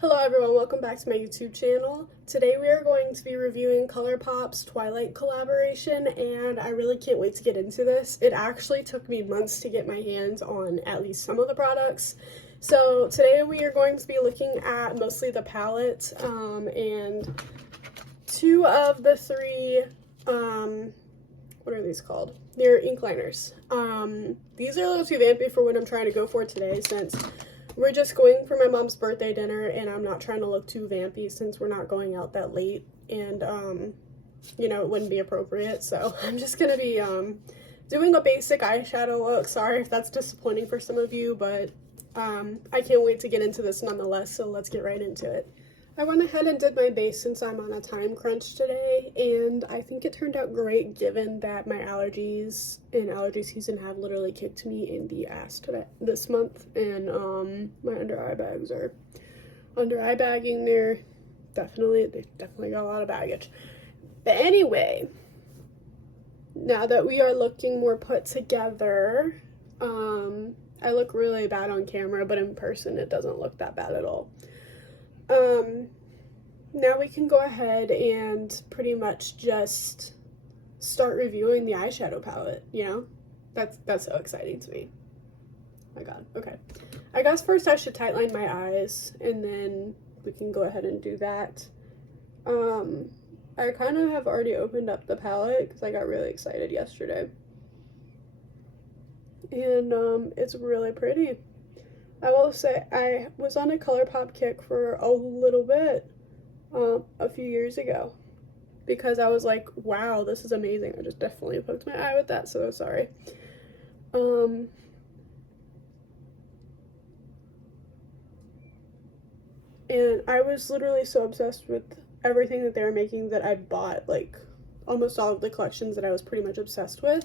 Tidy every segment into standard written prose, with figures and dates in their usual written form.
Hello everyone, welcome back to my YouTube channel. Today we are going to be reviewing Colourpop's Twilight collaboration, and I really can't wait to get into this. It actually took me months to get my hands on at least some of the products. So today we are going to be looking at mostly the palette, and two of the three, what are these called? They're ink liners. These are a little too vampy for what I'm trying to go for today, since we're just going for my mom's birthday dinner, and I'm not trying to look too vampy since we're not going out that late, and, you know, it wouldn't be appropriate. So I'm just going to be doing a basic eyeshadow look. Sorry if that's disappointing for some of you, but I can't wait to get into this nonetheless, so let's get right into it. I went ahead and did my base since I'm on a time crunch today, and I think it turned out great given that my allergies and allergy season have literally kicked me in the ass this month, and my under eye bags are under eye bagging. They definitely got a lot of baggage. But anyway, now that we are looking more put together, I look really bad on camera, but in person it doesn't look that bad at all. Now we can go ahead and pretty much just start reviewing the eyeshadow palette, you know? That's so exciting to me. Oh my god, okay. I guess first I should tightline my eyes, and then we can go ahead and do that. I kind of have already opened up the palette because I got really excited yesterday. And, it's really pretty. I will say, I was on a Colourpop kick for a little bit, a few years ago, because I was like, wow, this is amazing. I just definitely poked my eye with that, so sorry. And I was literally so obsessed with everything that they were making that I bought, like, almost all of the collections that I was pretty much obsessed with.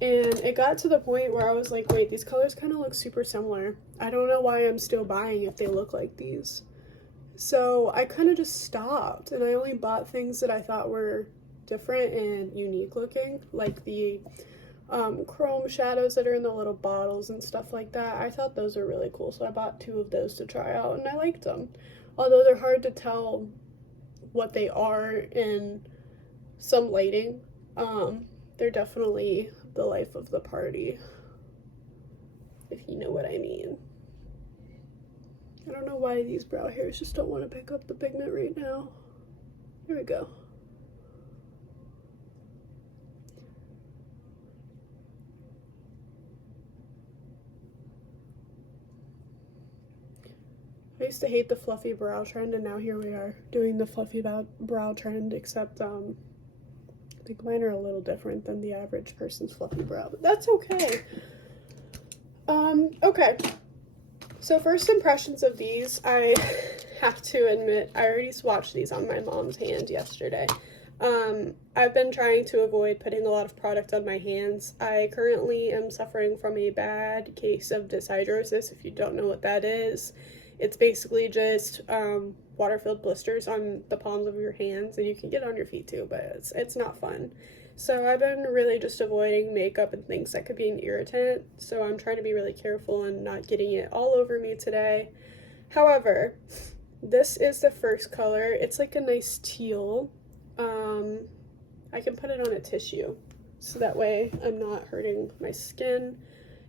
And it got to the point where I was like, wait, these colors kind of look super similar. I don't know why I'm still buying if they look like these. So I kind of just stopped, and I only bought things that I thought were different and unique looking, like the chrome shadows that are in the little bottles and stuff like that. I thought those were really cool, so I bought 2 of those to try out, and I liked them. Although they're hard to tell what they are in some lighting, they're definitely the life of the party, if you know what I mean. I don't know why these brow hairs just don't want to pick up the pigment right now. Here we go. I used to hate the fluffy brow trend, and now here we are doing the fluffy brow trend, except I think mine are a little different than the average person's fluffy brow, but that's okay. Okay. So first impressions of these, I have to admit, I already swatched these on my mom's hand yesterday. I've been trying to avoid putting a lot of product on my hands. I currently am suffering from a bad case of deshydrosis. If you don't know what that is, it's basically just water-filled blisters on the palms of your hands, and you can get on your feet too, but it's not fun. So I've been really just avoiding makeup and things that could be an irritant, so I'm trying to be really careful and not getting it all over me today. However, this is the first color. It's like a nice teal. I can put it on a tissue, so that way I'm not hurting my skin.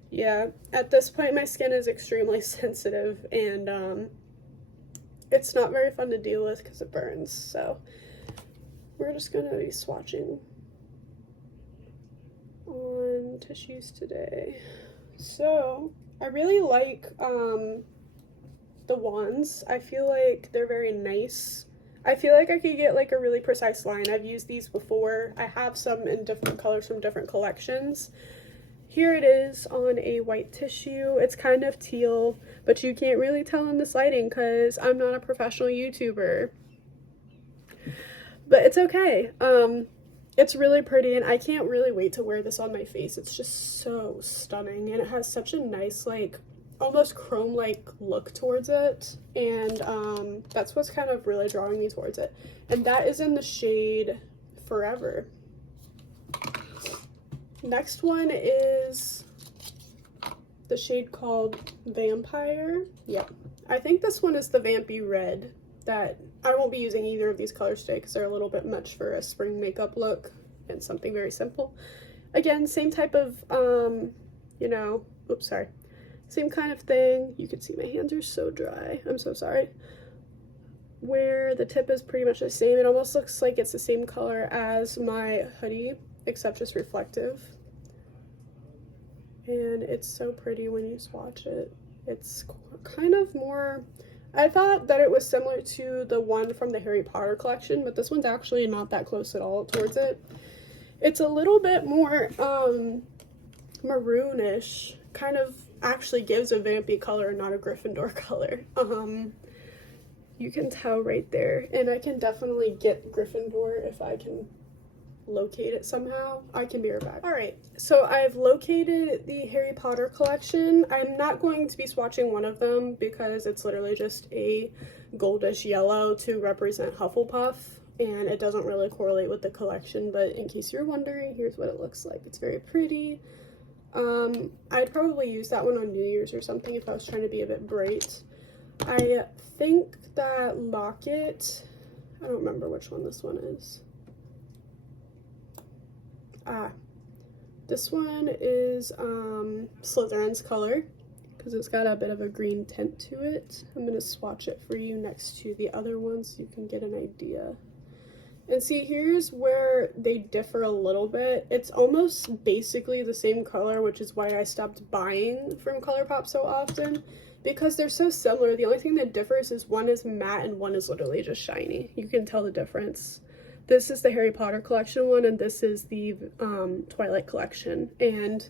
Yeah, at this point my skin is extremely sensitive, and it's not very fun to deal with because it burns, so we're just going to be swatching on tissues today. So I really like the wands. I feel like they're very nice. I feel like I could get like a really precise line. I've used these before. I have some in different colors from different collections. Here it is on a white tissue. It's kind of teal, but you can't really tell in this lighting because I'm not a professional YouTuber. But it's okay. It's really pretty, and I can't really wait to wear this on my face. It's just so stunning, and it has such a nice, like, almost chrome-like look towards it, and that's what's kind of really drawing me towards it. And that is in the shade Forever. Next one is the shade called Vampire. Yep, I think this one is the Vampy Red. That I won't be using either of these colors today because they're a little bit much for a spring makeup look and something very simple. Again, same type of, you know, oops, sorry. Same kind of thing. You can see my hands are so dry. I'm so sorry. Where the tip is pretty much the same. It almost looks like it's the same color as my hoodie, except just reflective. And it's so pretty when you swatch it. It's kind of more, I thought that it was similar to the one from the Harry Potter collection, but this one's actually not that close at all towards it. It's a little bit more maroonish, kind of actually gives a vampy color, not a Gryffindor color. You can tell right there, and I can definitely get Gryffindor if I can locate it somehow. I can be right back. All right, so I've located the Harry Potter collection. I'm not going to be swatching one of them because it's literally just a goldish yellow to represent Hufflepuff, and it doesn't really correlate with the collection, but in case you're wondering, here's what it looks like. It's very pretty. I'd probably use that one on New Year's or something if I was trying to be a bit bright. I think that locket, I don't remember which one this one is. This one is Slytherin's color because it's got a bit of a green tint to it. I'm going to swatch it for you next to the other ones so you can get an idea. And see, here's where they differ a little bit. It's almost basically the same color, which is why I stopped buying from Colourpop so often, because they're so similar. The only thing that differs is one is matte and one is literally just shiny. You can tell the difference. This is the Harry Potter collection one, and this is the Twilight collection. And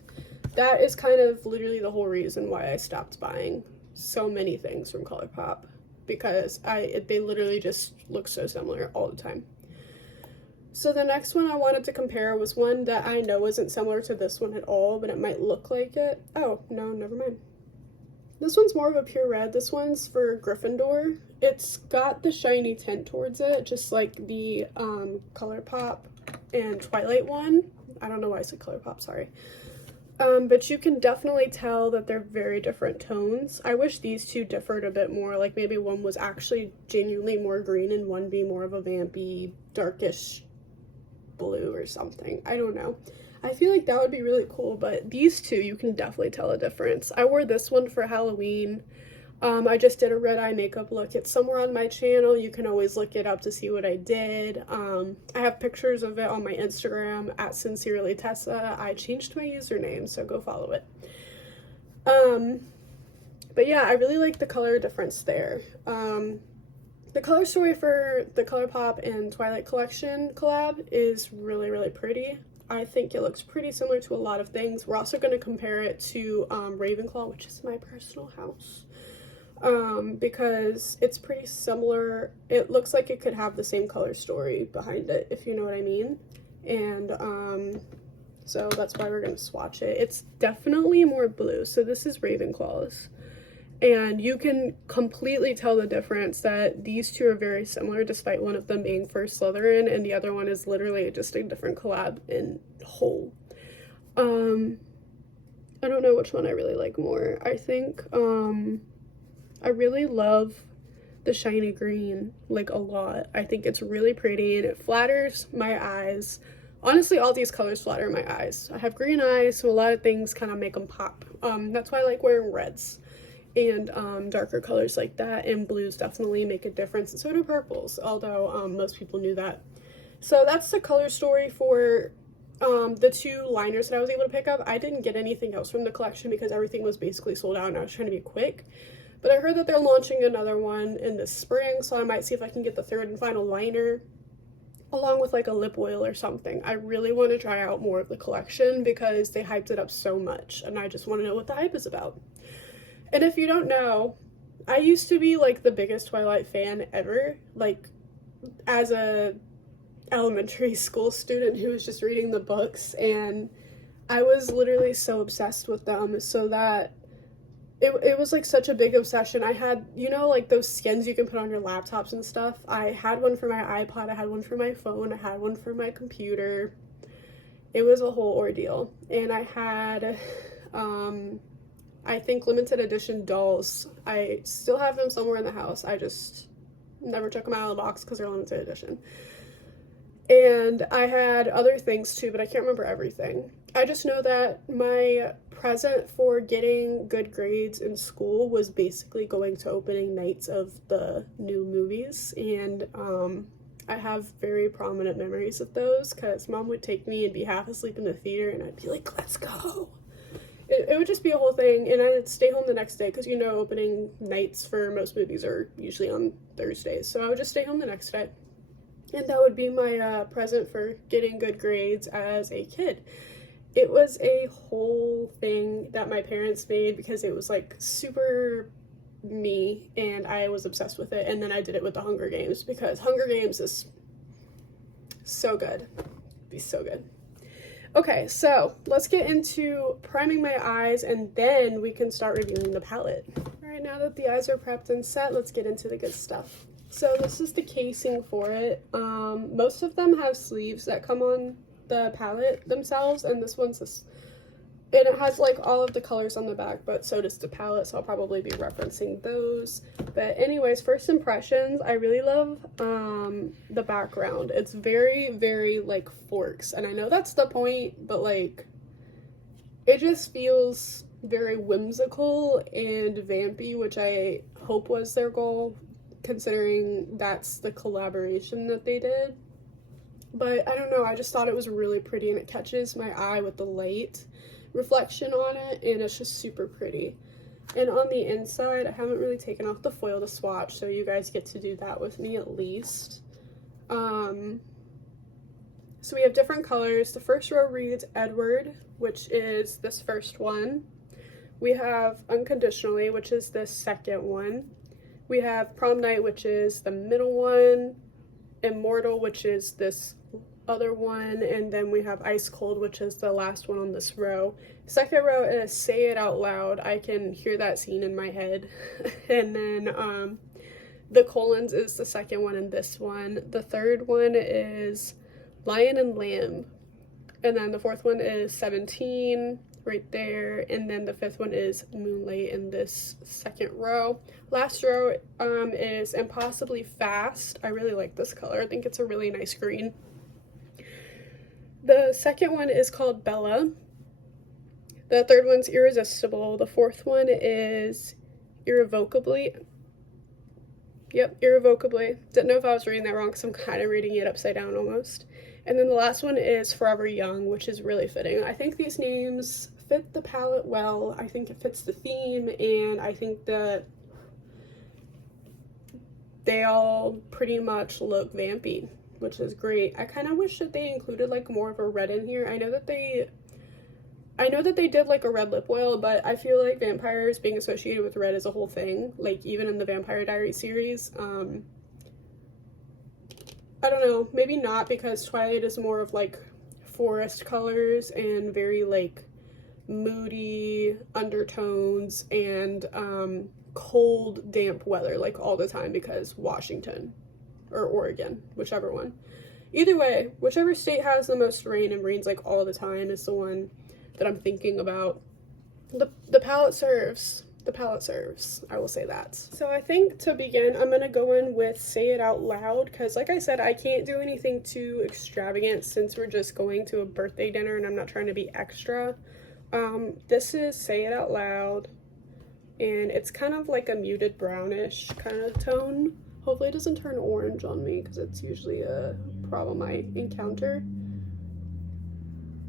that is kind of literally the whole reason why I stopped buying so many things from Colourpop, because they literally just look so similar all the time. So the next one I wanted to compare was one that I know isn't similar to this one at all, but it might look like it. Oh, no, never mind. This one's more of a pure red. This one's for Gryffindor. It's got the shiny tint towards it, just like the Colourpop and Twilight one. I don't know why I said Colourpop, sorry. But you can definitely tell that they're very different tones. I wish these two differed a bit more, like maybe one was actually genuinely more green and one be more of a vampy, darkish blue or something. I don't know. I feel like that would be really cool, but these two, you can definitely tell a difference. I wore this one for Halloween. I just did a red eye makeup look. It's somewhere on my channel. You can always look it up to see what I did. I have pictures of it on my Instagram at Sincerely Tessa. I changed my username, so go follow it. But yeah, I really like the color difference there. The color story for the Colourpop and Twilight collection collab is really, really pretty. I think it looks pretty similar to a lot of things. We're also going to compare it to Ravenclaw, which is my personal house, because it's pretty similar. It looks like it could have the same color story behind it, if you know what I mean. And so that's why we're going to swatch it. It's definitely more blue. So this is Ravenclaw's. And you can completely tell the difference that these two are very similar, despite one of them being for Slytherin and the other one is literally just a different collab in whole. I don't know which one I really like more. I think I really love the shiny green, like, a lot. I think it's really pretty and it flatters my eyes. Honestly, all these colors flatter my eyes. I have green eyes, so a lot of things kind of make them pop. That's why I like wearing reds. And darker colors like that, and blues definitely make a difference, and so do purples, although most people knew that. So that's the color story for the two liners that I was able to pick up. I didn't get anything else from the collection because everything was basically sold out and I was trying to be quick. But I heard that they're launching another one in the spring, so I might see if I can get the third and final liner along with like a lip oil or something. I really want to try out more of the collection because they hyped it up so much and I just want to know what the hype is about. And if you don't know, I used to be like the biggest Twilight fan ever, like as a elementary school student who was just reading the books, and I was literally so obsessed with them, so that it was like such a big obsession. I had, you know, like those skins you can put on your laptops and stuff. I had one for my iPod, I had one for my phone, I had one for my computer. It was a whole ordeal. And I had I think limited edition dolls. I still have them somewhere in the house. I just never took them out of the box because they're limited edition. And I had other things too, but I can't remember everything. I just know that my present for getting good grades in school was basically going to opening nights of the new movies, and I have very prominent memories of those because Mom would take me and be half asleep in the theater and I'd be like, let's go. It would just be a whole thing, and I'd stay home the next day because, you know, opening nights for most movies are usually on Thursdays, so I would just stay home the next day. And that would be my present for getting good grades as a kid. It was a whole thing that my parents made because it was like super me, and I was obsessed with it. And then I did it with the Hunger Games because Hunger Games is so good. It'd be so good. Okay, so let's get into priming my eyes, and then we can start reviewing the palette. All right, now that the eyes are prepped and set, let's get into the good stuff. So this is the casing for it. Most of them have sleeves that come on the palette themselves, and this one's this, and it has like all of the colors on the back, but so does the palette, so I'll probably be referencing those. But anyways, first impressions, I really love the background. It's very, very like forks, and I know that's the point, but like it just feels very whimsical and vampy, which I hope was their goal, considering that's the collaboration that they did. But I don't know, I just thought it was really pretty, and it catches my eye with the light reflection on it, and it's just super pretty. And on the inside, I haven't really taken off the foil to swatch, so you guys get to do that with me at least. So we have different colors. The first row reads Edward, which is this first one. We have Unconditionally, which is this second one. We have Prom Night, which is the middle one. Immortal, which is this other one, and then we have Ice Cold, which is the last one on this row. Second row is Say It Out Loud. I can hear that scene in my head. And then the colons is the second one in this one. The third one is Lion and Lamb, and then the fourth one is 17 right there, and then the fifth one is Moonlight in this second row. Last row is Impossibly Fast. I really like this color. I think it's a really nice green. The second one is called Bella. The third one's Irresistible. The fourth one is Irrevocably. Yep, Irrevocably. Didn't know if I was reading that wrong because I'm kind of reading it upside down almost. And then the last one is Forever Young, which is really fitting. I think these names fit the palette well. I think it fits the theme, and I think that they all pretty much look vampy, which is great. I kind of wish that they included like more of a red in here. I know that they did like a red lip oil, but I feel like vampires being associated with red is a whole thing, like even in the Vampire Diaries series. I don't know, maybe not, because Twilight is more of like forest colors and very like moody undertones and cold, damp weather like all the time because Washington or Oregon, whichever one. Either way, whichever state has the most rain and rains like all the time is the one that I'm thinking about. The palette serves. The palette serves, I will say that. So I think to begin, I'm gonna go in with Say It Out Loud, because like I said, I can't do anything too extravagant since we're just going to a birthday dinner and I'm not trying to be extra. This is Say It Out Loud, and it's kind of like a muted brownish kind of tone. Hopefully it doesn't turn orange on me, because it's usually a problem I encounter.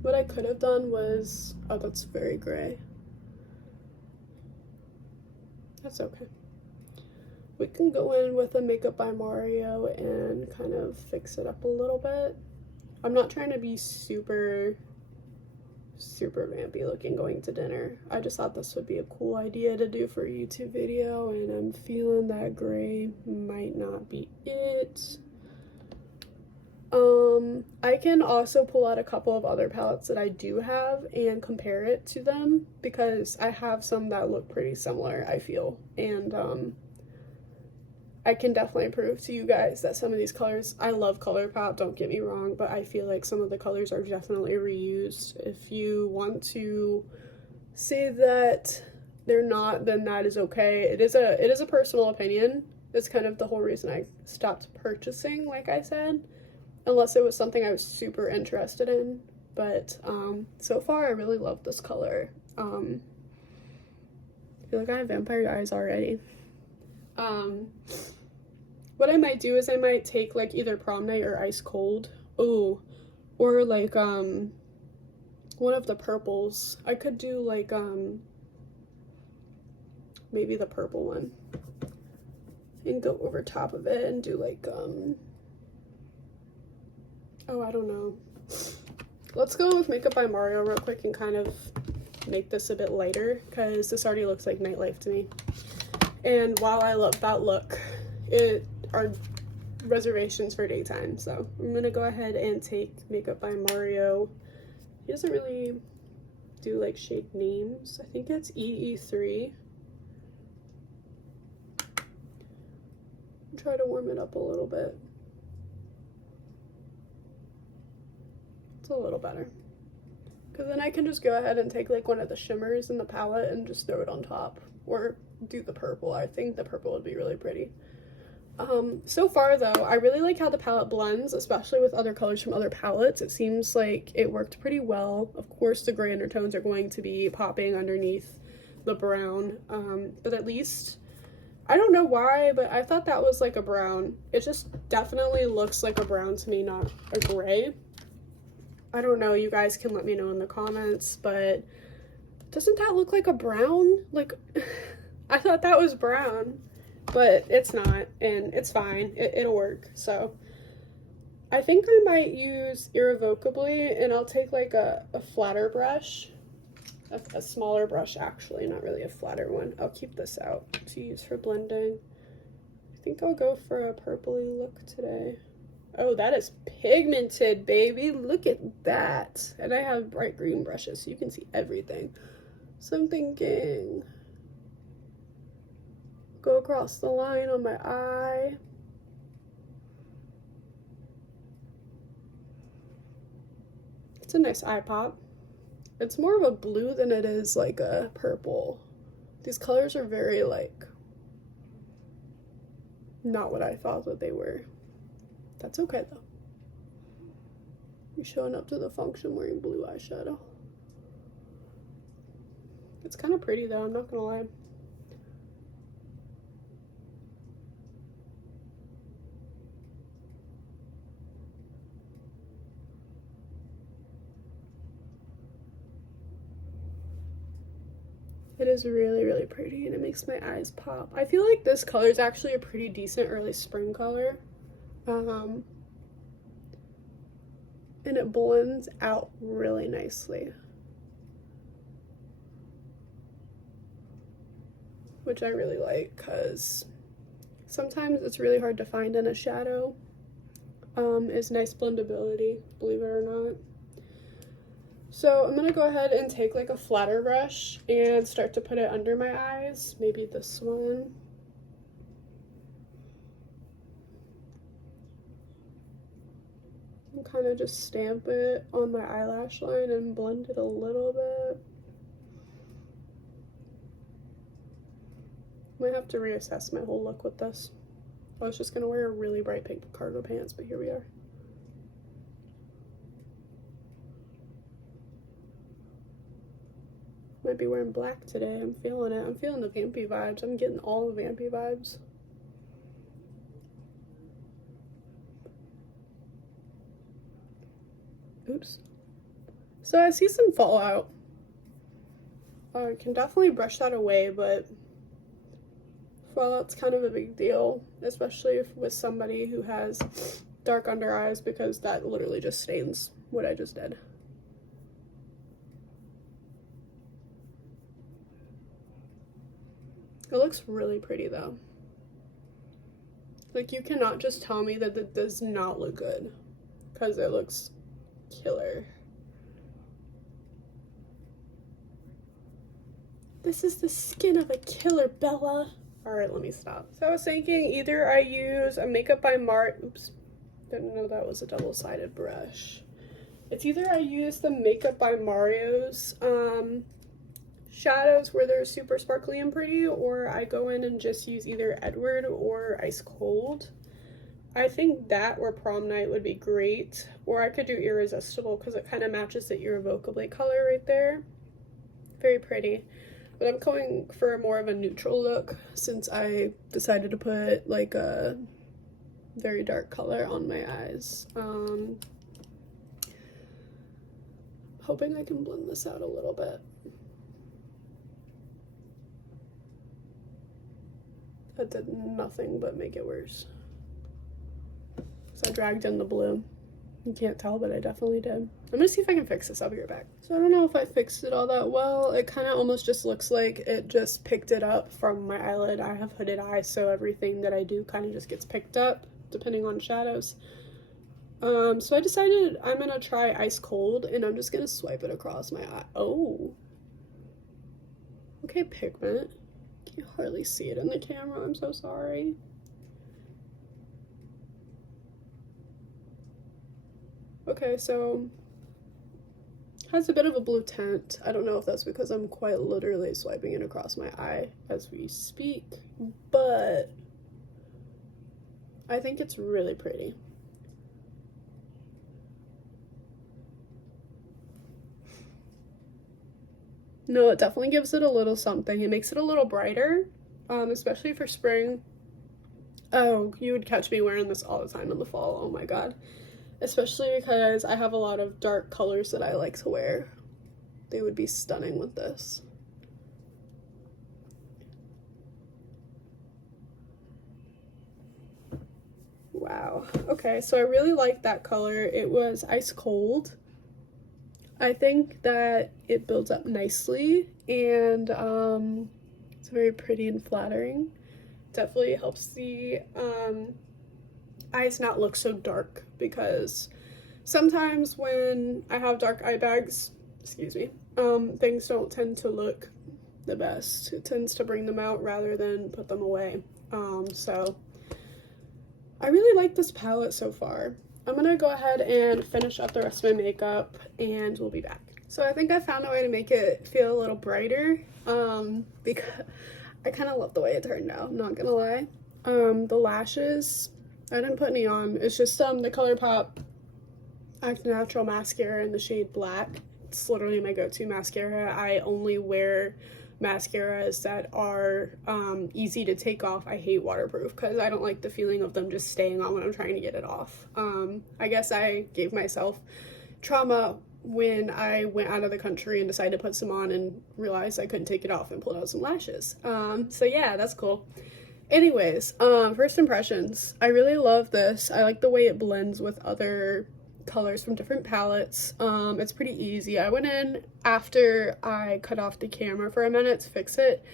What I could have done was, oh, that's very gray. That's okay. We can go in with a Makeup by Mario and kind of fix it up a little bit. I'm not trying to be super vampy looking going to dinner. I just thought this would be a cool idea to do for a YouTube video, and I'm feeling that gray might not be it. I can also pull out a couple of other palettes that I do have and compare it to them, because I have some that look pretty similar, I feel, and I can definitely prove to you guys that some of these colors, I love Colourpop, don't get me wrong, but I feel like some of the colors are definitely reused. If you want to say that they're not, then that is okay. It is a personal opinion. It's kind of the whole reason I stopped purchasing, like I said, unless it was something I was super interested in. But so far I really love this color. I feel like I have vampire eyes already. What I might do is I might take like either prom night or ice cold. Oh, or like one of the purples. I could do like maybe the purple one and go over top of it and do like oh, I don't know. Let's go with Makeup by Mario real quick and kind of make this a bit lighter, because this already looks like nightlife to me. And while I love that look, it are reservations for daytime. So I'm gonna go ahead and take Makeup by Mario. He doesn't really do like shade names. I think it's EE3. Try to warm it up a little bit. It's a little better, because then I can just go ahead and take like one of the shimmers in the palette and just throw it on top, or do the purple. I think the purple would be really pretty. So far though, I really like how the palette blends, especially with other colors from other palettes. It seems like it worked pretty well. Of course, the gray undertones are going to be popping underneath the brown, but at least, I don't know why, but I thought that was like a brown. It just definitely looks like a brown to me, not a gray. I don't know, you guys can let me know in the comments, but doesn't that look like a brown? Like, I thought that was brown, but it's not, and it's fine. It'll work. So I think I might use Irrevocably, and I'll take like a flatter brush, a smaller brush actually, not really a flatter one. I'll keep this out to use for blending. I think I'll go for a purpley look today. Oh, that is pigmented, baby. Look at that. And I have bright green brushes, so you can see everything. So I'm thinking, go across the line on my eye. It's a nice eye pop. It's more of a blue than it is like a purple. These colors are very like, not what I thought that they were. That's okay though. You're showing up to the function wearing blue eyeshadow. It's kind of pretty though, I'm not gonna lie. It is really, really pretty, and it makes my eyes pop. I feel like this color is actually a pretty decent early spring color. And it blends out really nicely, which I really like, because sometimes it's really hard to find in a shadow, is nice blendability, believe it or not. So I'm gonna go ahead and take like a flatter brush and start to put it under my eyes, maybe this one. And kind of just stamp it on my eyelash line and blend it a little bit. Might have to reassess my whole look with this. I was just gonna wear a really bright pink cargo pants, but here we are. Might be wearing black today. I'm feeling it. I'm feeling the vampy vibes. I'm getting all the vampy vibes. Oops. So I see some fallout. I can definitely brush that away, but fallout's kind of a big deal, especially if with somebody who has dark under eyes, because that literally just stains what I just did. It looks really pretty though. Like, you cannot just tell me that it does not look good, because it looks killer. This is the skin of a killer, Bella. Alright, let me stop. So I was thinking either I use a Makeup by oops, didn't know that was a double-sided brush. It's either I use the Makeup by Mario's shadows where they're super sparkly and pretty, or I go in and just use either Edward or Ice Cold. I think that or Prom Night would be great, or I could do Irresistible because it kind of matches the Irrevocably color right there. Very pretty. But I'm going for more of a neutral look since I decided to put like a very dark color on my eyes. Hoping I can blend this out a little bit. That did nothing but make it worse. So I dragged in the blue. You can't tell, but I definitely did. I'm gonna see if I can fix this. I'll be right back. So I don't know if I fixed it all that well. It kind of almost just looks like it just picked it up from my eyelid. I have hooded eyes, so everything that I do kind of just gets picked up depending on shadows. So I decided I'm gonna try Ice Cold, and I'm just gonna swipe it across my eye. Oh. Okay, pigment. You can hardly see it in the camera. I'm so sorry. Okay, so has a bit of a blue tint. I don't know if that's because I'm quite literally swiping it across my eye as we speak, but I think it's really pretty. No, it definitely gives it a little something. It makes it a little brighter, especially for spring. Oh, you would catch me wearing this all the time in the fall. Oh my god. Especially because I have a lot of dark colors that I like to wear. They would be stunning with this. Wow. Okay, so I really like that color. It was Ice Cold. I think that it builds up nicely, and it's very pretty and flattering. Definitely helps the eyes not look so dark, because sometimes when I have dark eye bags, excuse me, things don't tend to look the best. It tends to bring them out rather than put them away. So I really like this palette so far. I'm gonna go ahead and finish up the rest of my makeup and we'll be back. So I think I found a way to make it feel a little brighter, because I kind of love the way it turned out, not gonna lie. The lashes, I didn't put any on. It's just the Colourpop Act Natural mascara in the shade Black. It's literally my go-to mascara. I only wear mascaras that are easy to take off. I hate waterproof because I don't like the feeling of them just staying on when I'm trying to get it off. I guess I gave myself trauma when I went out of the country and decided to put some on and realized I couldn't take it off and pulled out some lashes. So yeah, that's cool. Anyways, first impressions. I really love this. I like the way it blends with other colors from different palettes. It's pretty easy. I went in after I cut off the camera for a minute to fix it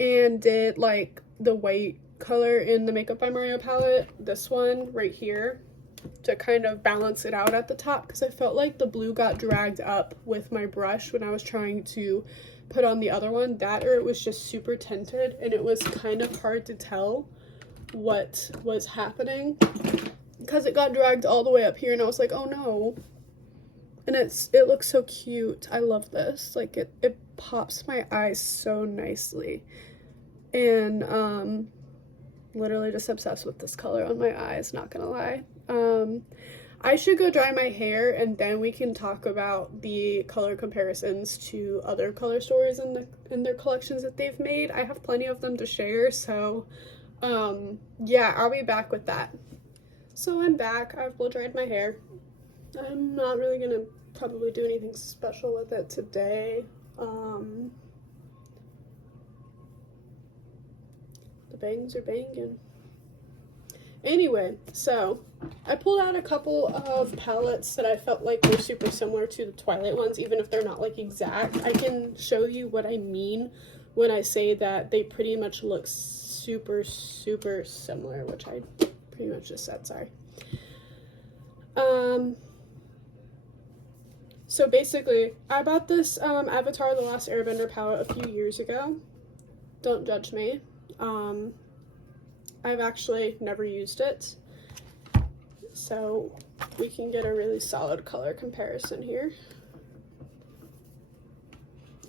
and did like the white color in the Makeup by Mario palette, this one right here, to kind of balance it out at the top, because I felt like the blue got dragged up with my brush when I was trying to put on the other one. That, or it was just super tinted and it was kind of hard to tell what was happening because it got dragged all the way up here and I was like, oh no. And it looks so cute. I love this. Like it pops my eyes so nicely. And literally just obsessed with this color on my eyes, not gonna lie. I should go dry my hair and then we can talk about the color comparisons to other color stores in their collections that they've made. I have plenty of them to share, so yeah, I'll be back with that. So I'm back. I've blow dried my hair. I'm not really gonna probably do anything special with it today. The bangs are banging. Anyway, so I pulled out a couple of palettes that I felt like were super similar to the Twilight ones, even if they're not like exact. I can show you what I mean when I say that they pretty much look super, super similar, which I pretty much just said, sorry. So basically, I bought this Avatar The Last Airbender palette a few years ago. Don't judge me. I've actually never used it, so we can get a really solid color comparison here.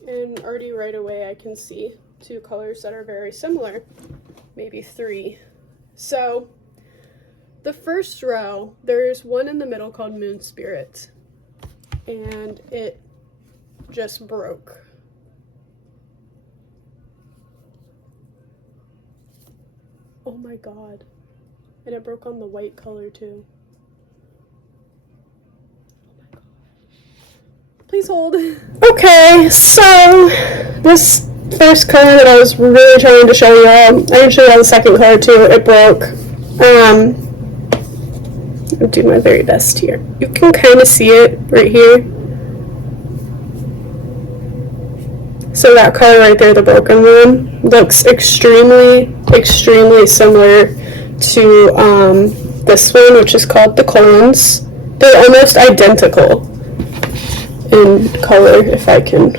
And already right away I can see two colors that are very similar, maybe three. So the first row, there's one in the middle called Moon Spirit, and it just broke. Oh my god. And it broke on the white color too. Oh my god. Please hold. Okay, so this first color that I was really trying to show y'all, I didn't show y'all the second color too, it broke. I'll do my very best here. You can kind of see it right here. So that color right there, the broken one, looks extremely, extremely similar to this one, which is called the Clones. They're almost identical in color, if I can.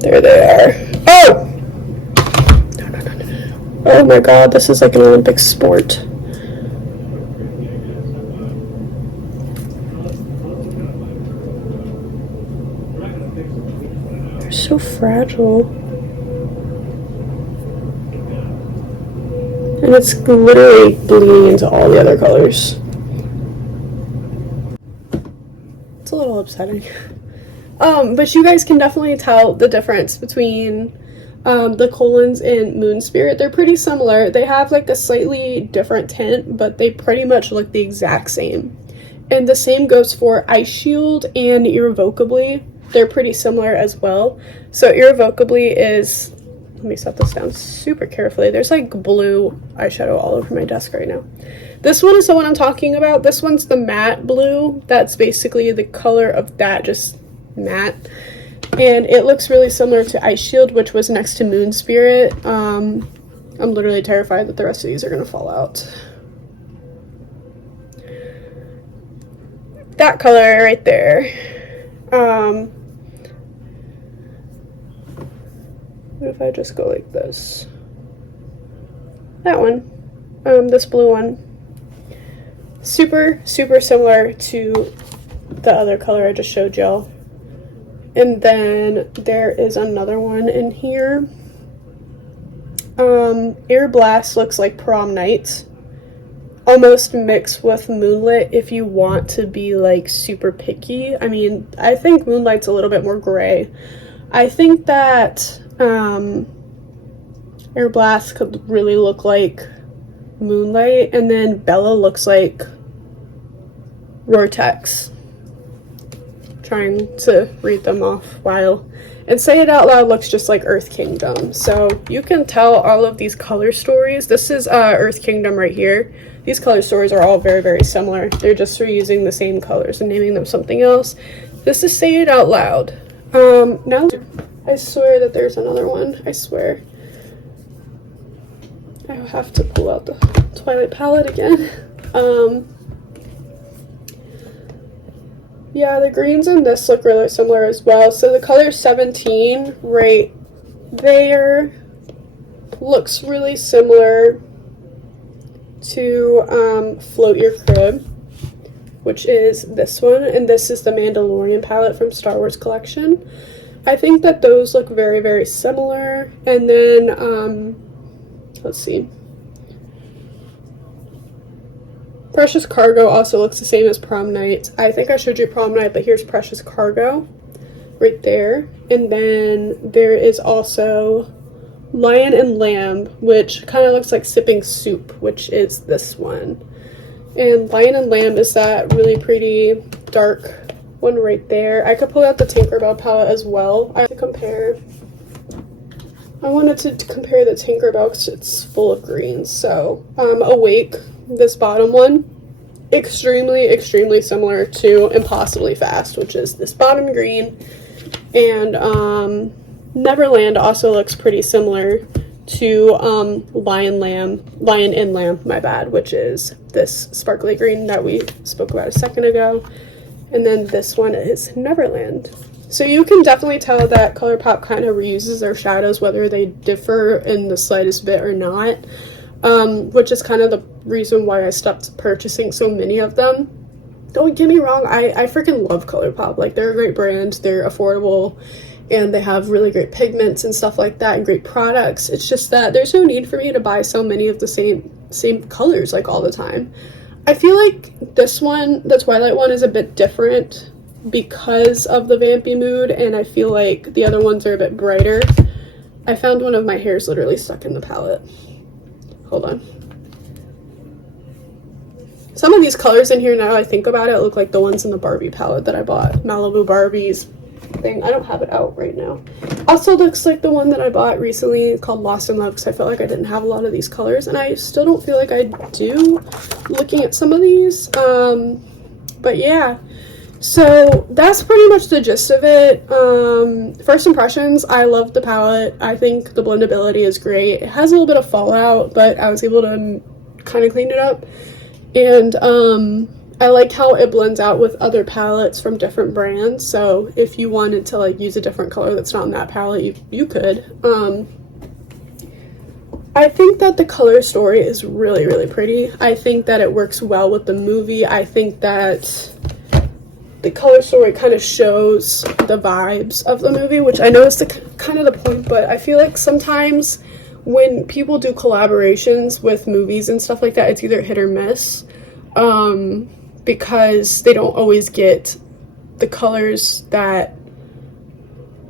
There they are. Oh! Oh my god, this is like an Olympic sport. They're so fragile. And it's literally bleeding into all the other colors. It's a little upsetting. But you guys can definitely tell the difference between the Colons and Moon Spirit. They're pretty similar. They have like a slightly different tint, but they pretty much look the exact same. And the same goes for Ice Shield and Irrevocably. They're pretty similar as well. So Irrevocably is, let me set this down super carefully. There's like blue eyeshadow all over my desk right now. This one is the one I'm talking about. This one's the matte blue. That's basically the color of that, just matte. And it looks really similar to Ice Shield, which was next to Moon Spirit. I'm literally terrified that the rest of these are going to fall out. That color right there. What if I just go like this? That one. This blue one. Super, super similar to the other color I just showed y'all. And then there is another one in here. Air Blast looks like Prom Night. Almost mixed with Moonlit if you want to be like super picky. I mean, I think Moonlight's a little bit more gray. I think that Air Blast could really look like Moonlight, and then Bella looks like Vortex. Trying to read them off while, and Say It Out Loud looks just like Earth Kingdom. So you can tell all of these color stories. This is Earth Kingdom right here. These color stories are all very, very similar. They're just reusing the same colors and naming them something else. This is Say It Out Loud. Now I swear that there's another one. I swear. I have to pull out the Twilight palette again. Yeah, the greens in this look really similar as well. So the color 17 right there looks really similar to Float Your Crib, which is this one. And this is the Mandalorian palette from Star Wars Collection. I think that those look very, very similar. And then, let's see. Precious Cargo also looks the same as Prom Night. I think I showed you Prom Night, but here's Precious Cargo right there. And then there is also Lion and Lamb, which kind of looks like Sipping Soup, which is this one. And Lion and Lamb is that really pretty dark one right there. I could pull out the Tinkerbell palette as well. I wanted to compare the Tinkerbell because it's full of greens. So Awake, this bottom one, extremely, extremely similar to Impossibly Fast, which is this bottom green. And Neverland also looks pretty similar to Lion and Lamb, my bad, which is this sparkly green that we spoke about a second ago. And then this one is Neverland. So you can definitely tell that Colourpop kind of reuses their shadows, whether they differ in the slightest bit or not, which is kind of the reason why I stopped purchasing so many of them. don't get me wrong, I freaking love Colourpop. Like, they're a great brand, they're affordable, and they have really great pigments and stuff like that and great products. It's just that there's no need for me to buy so many of the same colors like all the time. I feel like this one, the Twilight one, is a bit different because of the vampy mood, and I feel like the other ones are a bit brighter. I found one of my hairs literally stuck in the palette. Hold on. Some of these colors in here, now I think about it, look like the ones in the Barbie palette that I bought. Malibu Barbie's thing. I don't have it out right now. Also looks like the one that I bought recently called Lost in Love, because I felt like I didn't have a lot of these colors, and I still don't feel like I do looking at some of these. But yeah. So that's pretty much the gist of it. First impressions, I love the palette. I think the blendability is great. It has a little bit of fallout, but I was able to kind of clean it up. And I like how it blends out with other palettes from different brands. So if you wanted to like use a different color that's not in that palette, you could. I think that the color story is really, really pretty. I think that it works well with the movie. I think that the color story kind of shows the vibes of the movie, which I know is kind of the point, but I feel like sometimes when people do collaborations with movies and stuff like that, it's either hit or miss, because they don't always get the colors that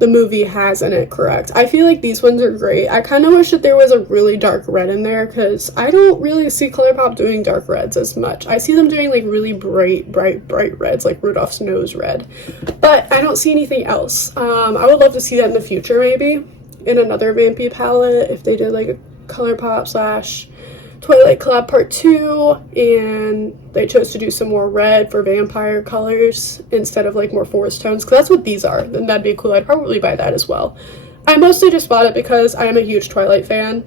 the movie has in it correct. I feel like these ones are great. I kind of wish that there was a really dark red in there, because I don't really see Colourpop doing dark reds as much. I see them doing like really bright reds, like Rudolph's nose red, but I don't see anything else. I would love to see that in the future, maybe in another vampy palette, if they did like a Colourpop / Twilight collab part 2 and they chose to do some more red for vampire colors instead of like more forest tones, because that's what these are. Then that'd be cool. I'd probably buy that as well. I mostly just bought it because I am a huge Twilight fan,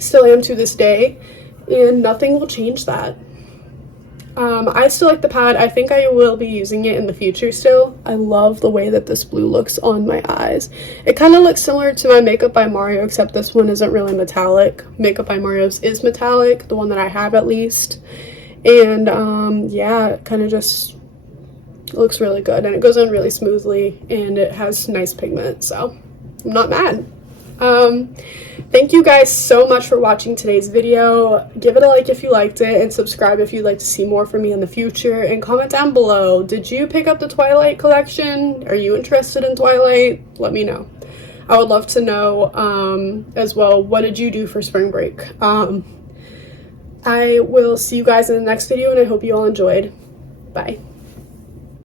still am to this day, and nothing will change that. I still like the pad. I think I will be using it in the future still. I love the way that this blue looks on my eyes. It kind of looks similar to my Makeup by Mario, except this one isn't really metallic. Makeup by Mario's is metallic, the one that I have at least. And yeah, it kind of just looks really good, and it goes on really smoothly, and it has nice pigment, so I'm not mad. Thank you guys so much for watching today's video. Give it a like if you liked it, and subscribe if you'd like to see more from me in the future, and comment down below, did you pick up the Twilight collection? Are you interested in Twilight? Let me know. I would love to know as well, what did you do for spring break? I will see you guys in the next video, and I hope you all enjoyed. Bye.